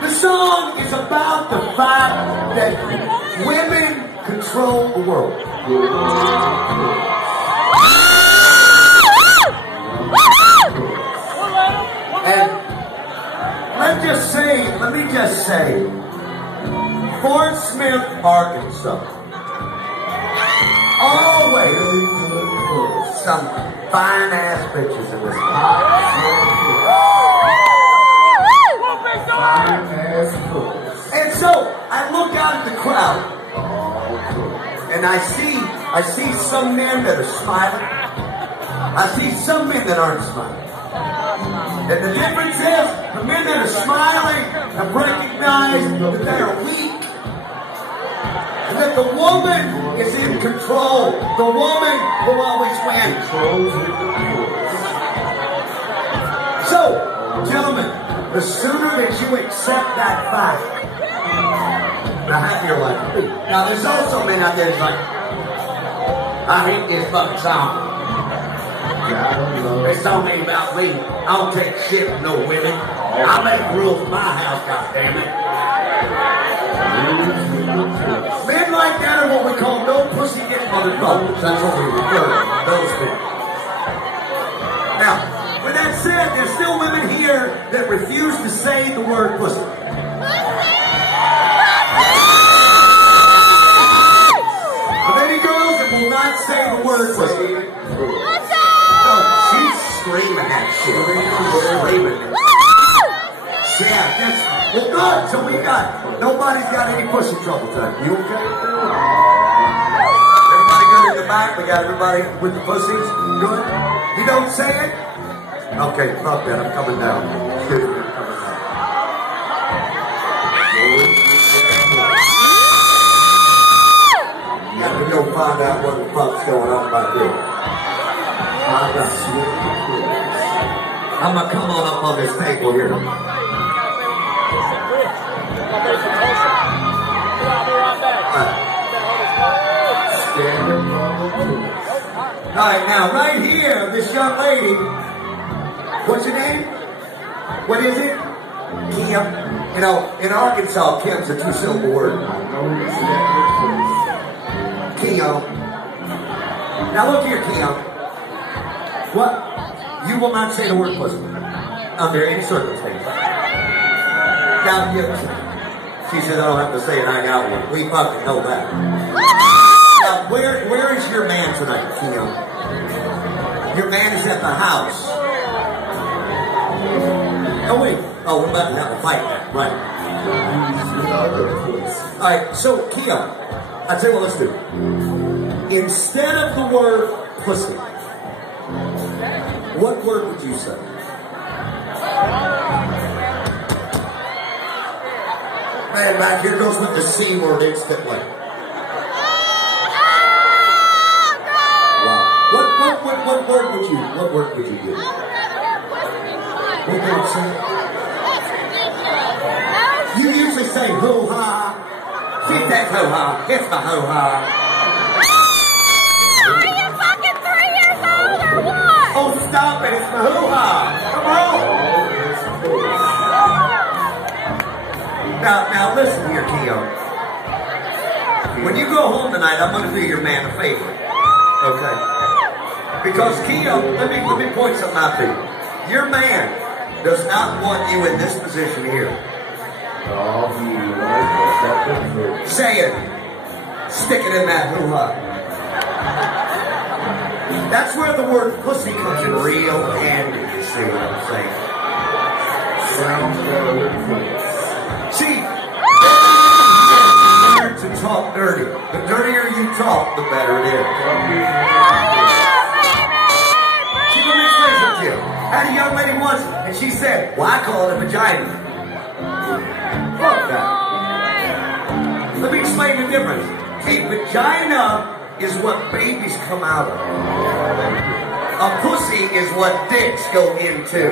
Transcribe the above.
The song is about the fact that women control the world. And let me just say, Fort Smith, Arkansas, always some fine-ass bitches in this And so I look out at the crowd, and I see some men that are smiling. I see some men that aren't smiling. And the difference is, the men that are smiling have recognized that they are weak. And that the woman is in control. The woman will always win. So, gentlemen, the sooner that you accept that fact, the happier life will be. Now, there's also men out there that's like, I hate this fucking song. This song ain't about me. I don't take shit from no women. I make rules in my house, goddammit. Men like that are what we call no pussy get motherfuckers. That's what we refer to those people. Now, with that said, there's still women here that refuse to say the word pussy. But many girls that will not say the word pussy. No, she's screaming that shit. Screaming. Yeah, that's well good. So nobody's got any pussy trouble tonight. You okay? Everybody good in the back? We got everybody with the pussies? Good? You don't say it? Okay, fuck that. I'm coming down. Excuse me, I'm coming down. Got to go find out what the fuck's going on back there. I'm gonna come on up on this table here. Alright, now right here, this young lady, what's your name? What is it? Kim. You know, in Arkansas, Kim's a two-syllable word. Kim. Now look here, Kim. What? You will not say the word pussy under any circumstance. Now, she said, I don't have to say it, I got one. We fucking know that. Now, where is your man tonight, Kim? Your man is at the house. Oh, wait. Oh, we're about to have a fight now. Right. Alright, so, Kim, I tell you what, let's do. Instead of the word pussy, what word would you say? Man, back here goes with the C word instantly. Wow. What word would you do? What word say? You usually say hoo-ha. She says hoo-ha. It's the hoo-ha. Oh, stop it. It's the hoo-ha. Come on. Now listen here, Keo. When you go home tonight, I'm going to do your man a favor. Okay? Because, Keo, let me point something out to you. Your man does not want you in this position here. Say it. Stick it in that hoo-ha. That's where the word pussy comes in real handy, you see what I'm saying? See, learn to talk dirty. The dirtier you talk, the better it is. See, let me explain something to you. I had a young lady once, and she said, well, I call it a vagina. Fuck that. Let me explain the difference. A vagina is what babies come out of. A pussy is what dicks go into.